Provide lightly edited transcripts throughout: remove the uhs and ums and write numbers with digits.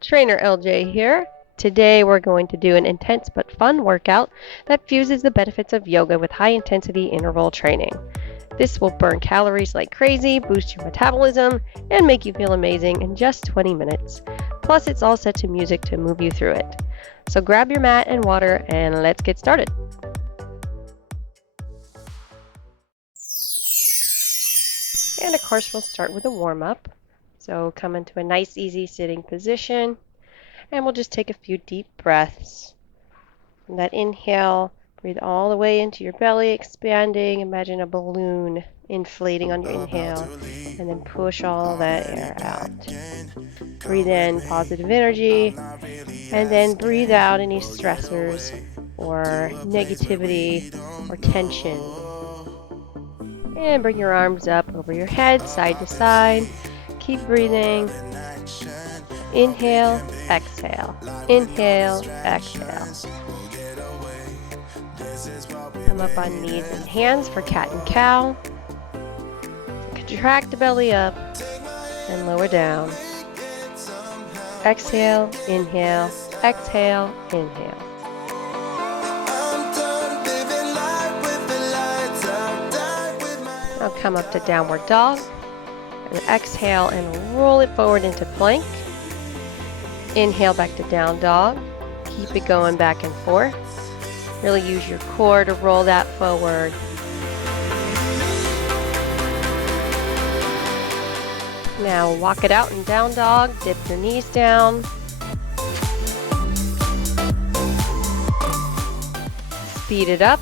Trainer LJ here. Today we're going to do an intense but fun workout that fuses the benefits of yoga with high-intensity interval training. This will burn calories like crazy, boost your metabolism, and make you feel amazing in just 20 minutes. Plus, it's all set to music to move you through it. So grab your mat and water and let's get started. And of course, we'll start with a warm-up. So come into a nice, easy sitting position. And we'll just take a few deep breaths. And that inhale, breathe all the way into your belly, expanding. Imagine a balloon inflating on your inhale. And then push all that air out. Breathe in positive energy. And then breathe out any stressors or negativity or tension. And bring your arms up over your head, side to side. Keep breathing. Inhale, exhale. Inhale, exhale. Come up on knees and hands for cat and cow. Contract the belly up and lower down. Exhale, inhale, exhale, inhale. Now come up to downward dog. And exhale and roll it forward into plank. Inhale back to down dog. Keep it going back and forth. Really use your core to roll that forward. Now walk it out in down dog. Dip your knees down. Speed it up.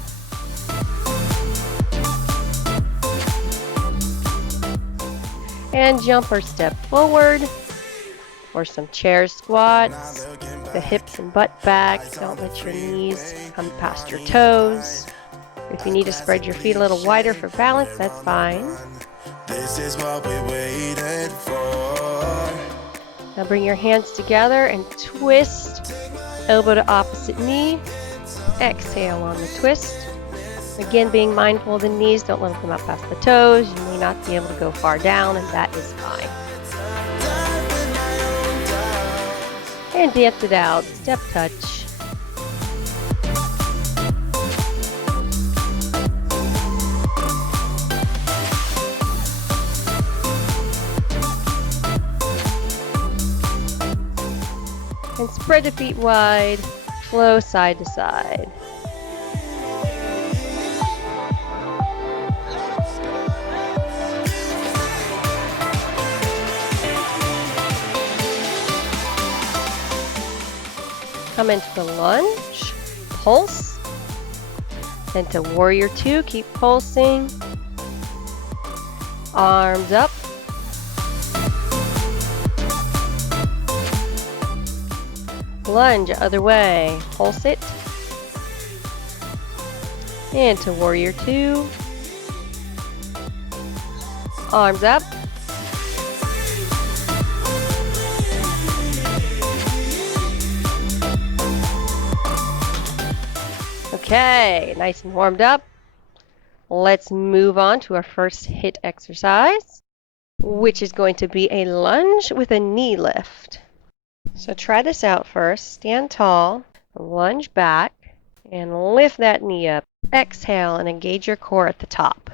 And jump or step forward. Or some chair squats, the hips and butt back. Don't let your knees come past your toes. If you need to spread your feet a little wider for balance, that's fine. This is what we waited for. Now bring your hands together and twist. Elbow to opposite knee. Exhale on the twist. Again, being mindful of the knees, don't let them come up past the toes. You may not be able to go far down, and that is fine. And dance it out, step touch. And spread the feet wide, flow side to side. Come into the lunge, pulse, then to warrior two, keep pulsing, arms up, lunge other way, pulse it, and to warrior two, arms up, okay, nice and warmed up. Let's move on to our first HIIT exercise, which is going to be a lunge with a knee lift. So try this out first. Stand tall, lunge back, and lift that knee up. Exhale and engage your core at the top.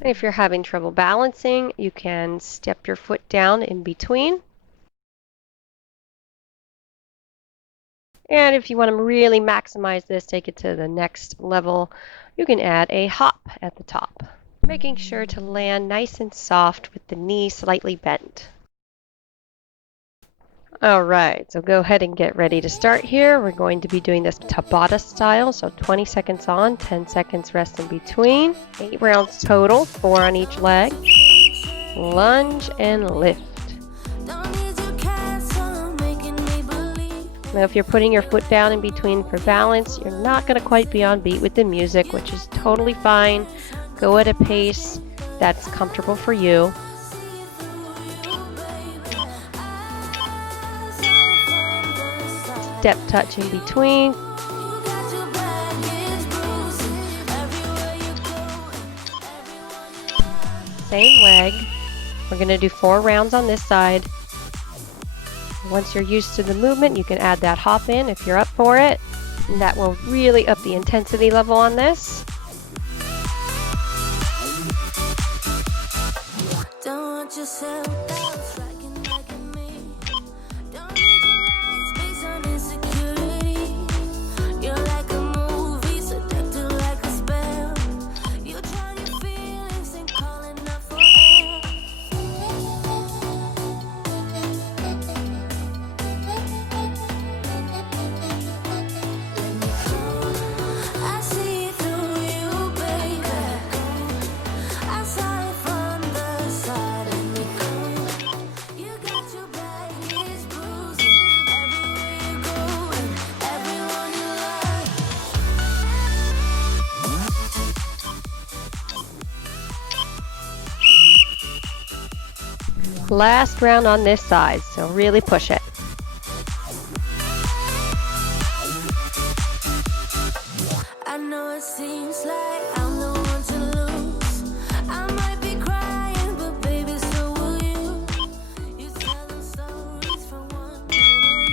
And if you're having trouble balancing, you can step your foot down in between. And if you want to really maximize this, take it to the next level, you can add a hop at the top, making sure to land nice and soft with the knee slightly bent. All right, so go ahead and get ready to start here. We're going to be doing this Tabata style, so 20 seconds on, 10 seconds rest in between. 8 rounds total, 4 on each leg. Lunge and lift. Now if you're putting your foot down in between for balance, you're not going to quite be on beat with the music, which is totally fine. Go at a pace that's comfortable for you. Step touch in between. Same leg. We're going to do 4 rounds on this side. Once you're used to the movement, you can add that hop in if you're up for it. And that will really up the intensity level on this. Don't want yourself out, striking like me. Don't need your lies based on insecurity. You're like a movie, seductive like a spell. You drown your feelings and calling up for air. I see through you, baby. I saw it from the side of me. You got your back, it's bruising. Everywhere you go and everyone you love. Last round on this side, so really push it. I know it seems like I'm the one to lose. I might be crying, but baby, so will you. You tell them stories from one point of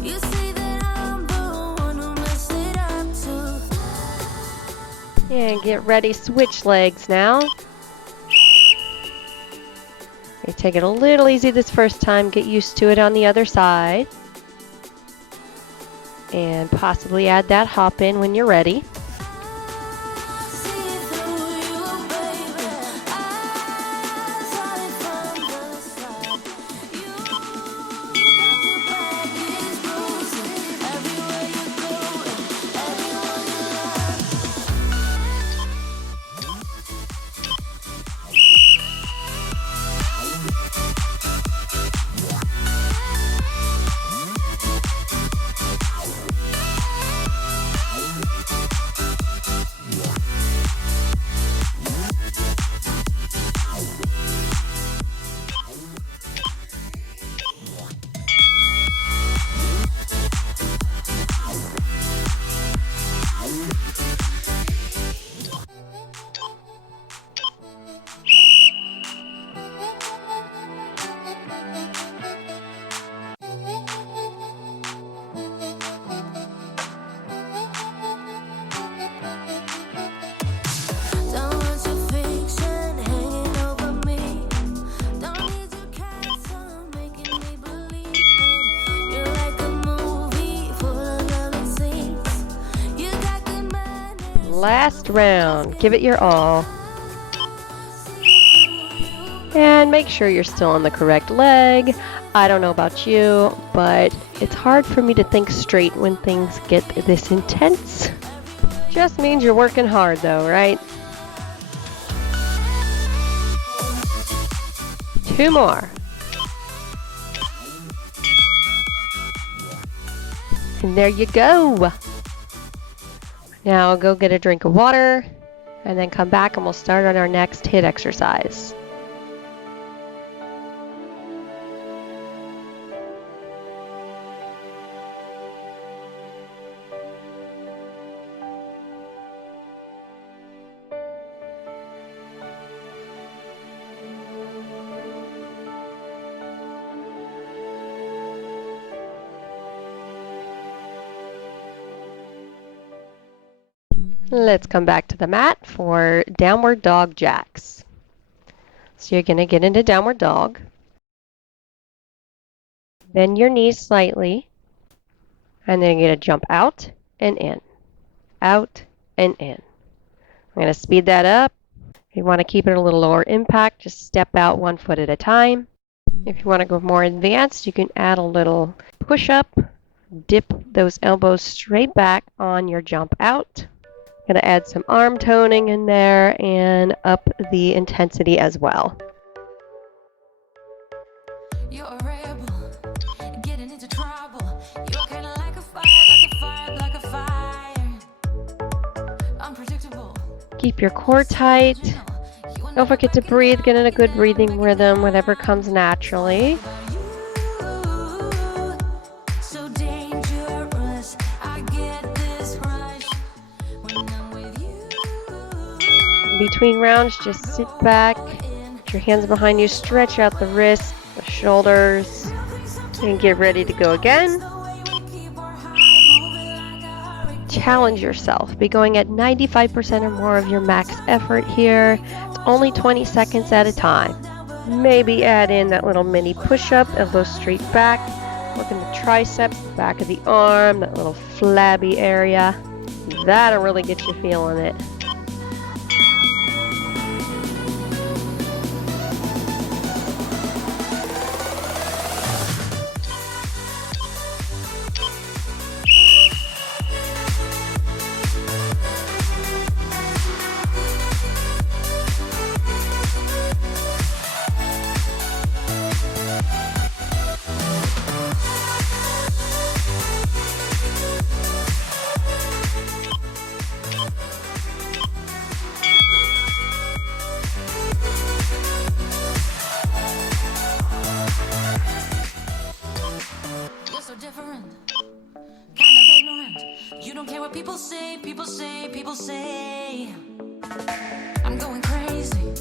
view. You say that I'm the one who messed it up too. And get ready, switch legs now. You take it a little easy this first time, get used to it on the other side. And possibly add that hop in when you're ready. Last round, give it your all. And make sure you're still on the correct leg. I don't know about you, but it's hard for me to think straight when things get this intense. Just means you're working hard though, right? 2 more. And there you go. Now go get a drink of water and then come back and we'll start on our next HIIT exercise. Let's come back to the mat for downward dog jacks. So you're going to get into downward dog. Bend your knees slightly. And then you're going to jump out and in. Out and in. I'm going to speed that up. If you want to keep it a little lower impact, just step out 1 foot at a time. If you want to go more advanced, you can add a little push-up. Dip those elbows straight back on your jump out. Going to add some arm toning in there and up the intensity as well. You're a rebel, getting into trouble. You're kind of like a fire, like a fire. Unpredictable. Keep your core tight. Don't forget to breathe. Get in a good breathing rhythm, whatever comes naturally. So dangerous, I get this rush when I'm with you. Between rounds, just sit back, put your hands behind you, stretch out the wrists, the shoulders. And get ready to go again. Challenge yourself. Be going at 95% or more of your max effort here. It's only 20 seconds at a time. Maybe add in that little mini push-up, elbows straight back. Working the triceps, the back of the arm, that little flabby area. That'll really get you feeling it. People say, people say, people say I'm going crazy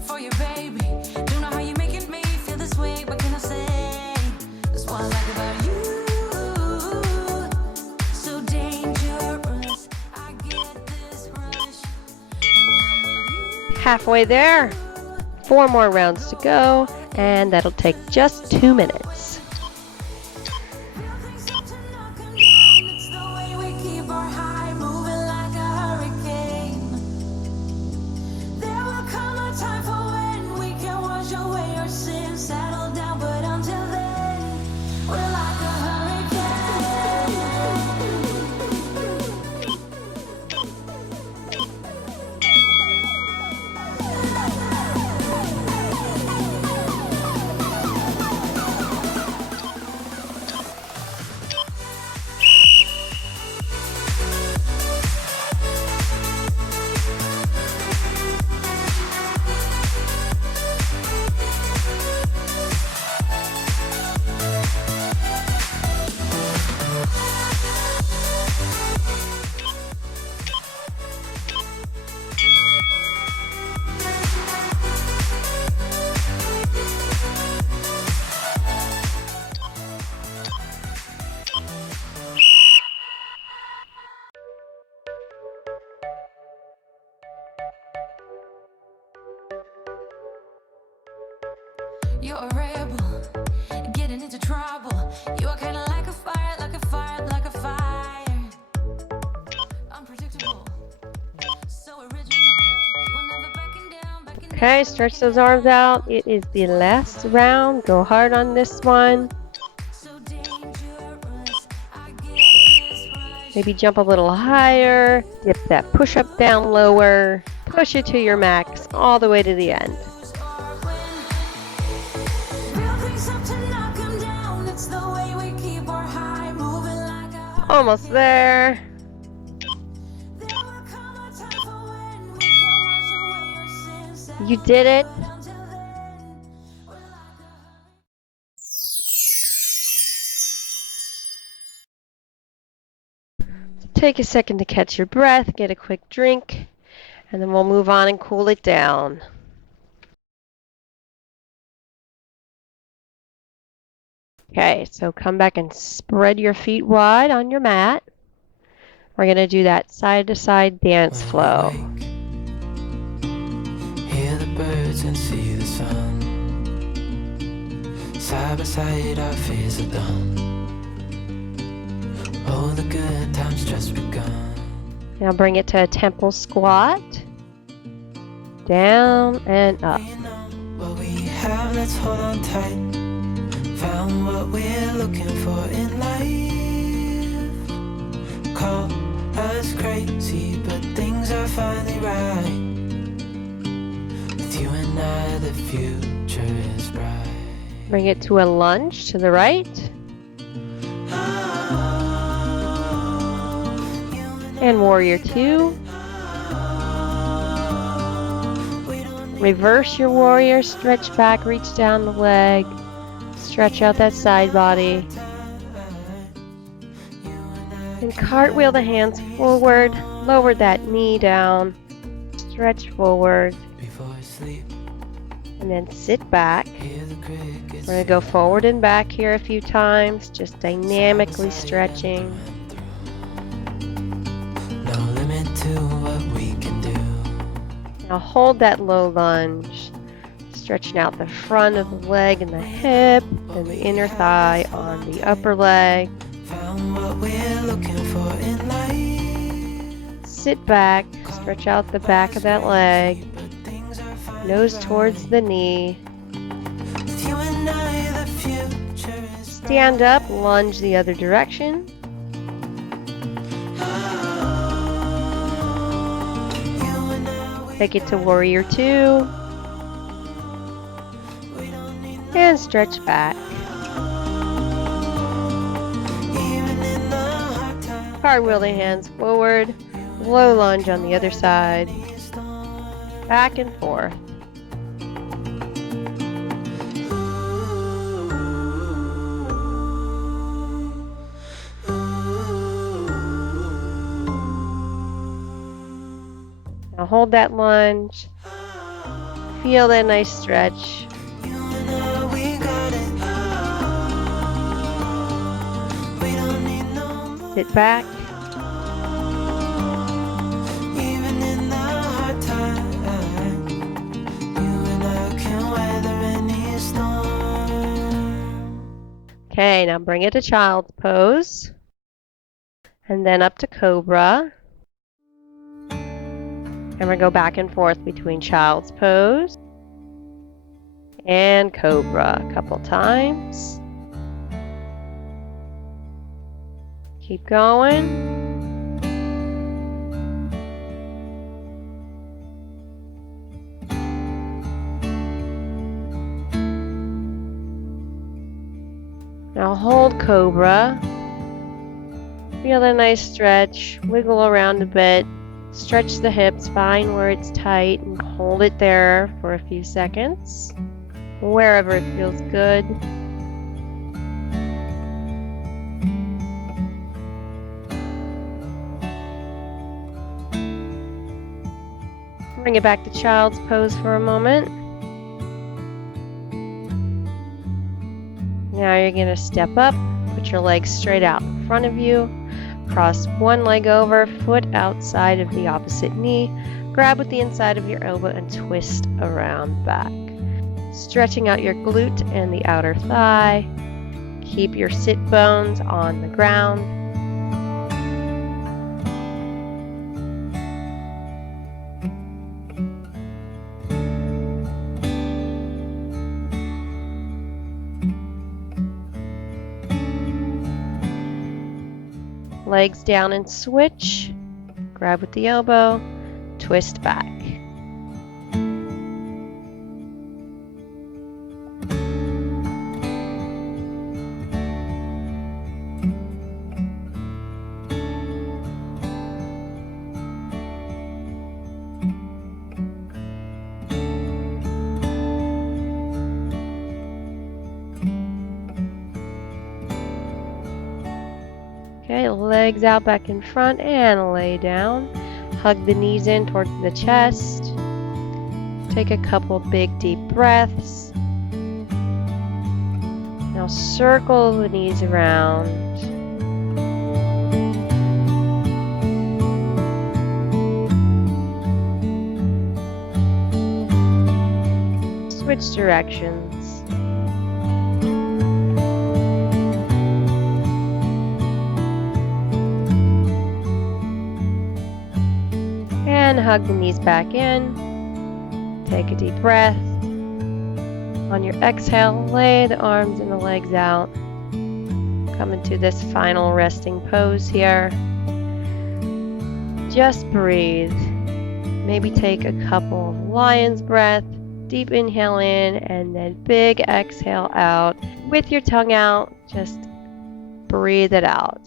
for your baby. Don't know how you're making me feel this way. What can I say? That's what I like about you. So dangerous. I get this rush. Halfway there. 4 more rounds to go, and that'll take just 2 minutes. You're a rebel, getting into trouble. You are kinda like a fire, like a fire, like a fire. Unpredictable, so original. You are never backing down, backing down. Okay, stretch those arms out. It is the last round. Go hard on this one. So dangerous. I get this rush. Maybe jump a little higher. Dip that push-up down lower. Push it to your max all the way to the end. Almost there. You did it. Take a second to catch your breath, get a quick drink, and then we'll move on and cool it down. Okay, so come back and spread your feet wide on your mat. We're going to do that side-to-side dance flow. Hear the birds and see the sun. Side by side our fears are done. Oh, the good times just begun. Now bring it to a temple squat. Down and up. We know what we have, let's hold on tight. Found what we're looking for in life. Call us crazy, but things are finally right. With you and I, the future is bright. Bring it to a lunge to the right. And warrior 2. Reverse your warrior, stretch back, reach down the leg. Stretch out that side body. And cartwheel the hands forward. Lower that knee down. Stretch forward. Before I sleep, And then sit back. Hear the crickets. We're going to go forward and back here a few times, just dynamically stretching. No limit to what we can do. Now hold that low lunge, stretching out the front of the leg and the hip, and the inner thigh on the upper leg. Found what we're looking for in life. Sit back, stretch out the back of that leg, But things are fine. nose towards the knee. With you and I, the future is Stand up, lunge the other direction. you and I. Take it to warrior 2. And stretch back. Even in the hard times. Cartwheel the hands forward. Low lunge on the other side. Back and forth. Now hold that lunge. Feel that nice stretch. You and I, we got it. We don't need no more. Sit back. Even in the hard times, you and I can weather any storm. Okay, now bring it to child's pose. And then up to cobra. And we're going to go back and forth between child's pose and cobra a couple times. Keep going. Now hold cobra. Feel a nice stretch. Wiggle around a bit. Stretch the hips, find where it's tight, and hold it there for a few seconds, wherever it feels good. Bring it back to child's pose for a moment. Now you're going to step up, put your legs straight out in front of you. Cross one leg over, foot outside of the opposite knee. Grab with the inside of your elbow and twist around back. Stretching out your glute and the outer thigh. Keep your sit bones on the ground. Legs down and switch. Grab with the elbow, twist back. Okay, legs out back in front and lay down. Hug the knees in towards the chest. Take a couple big deep breaths. Now circle the knees around. Switch directions. And hug the knees back in. Take a deep breath. On your exhale, lay the arms and the legs out. Come into this final resting pose here. Just breathe. Maybe take a couple of lion's breath. Deep inhale in and then big exhale out. With your tongue out, just breathe it out.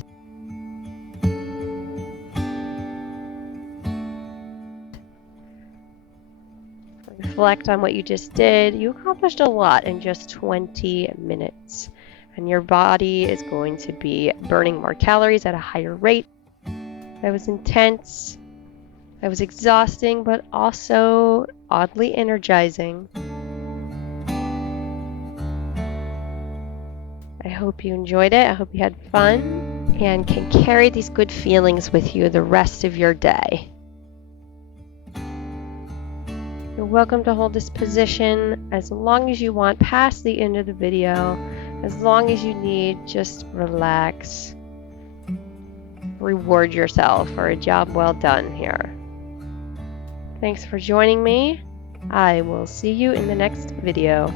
Reflect on what you just did. You accomplished a lot in just 20 minutes. And your body is going to be burning more calories at a higher rate. That was intense. That was exhausting, but also oddly energizing. hope you enjoyed it. I hope you had fun and can carry these good feelings with you the rest of your day. You're welcome to hold this position as long as you want past the end of the video. As long as you need, just relax. Reward yourself for a job well done here. Thanks for joining me. I will see you in the next video.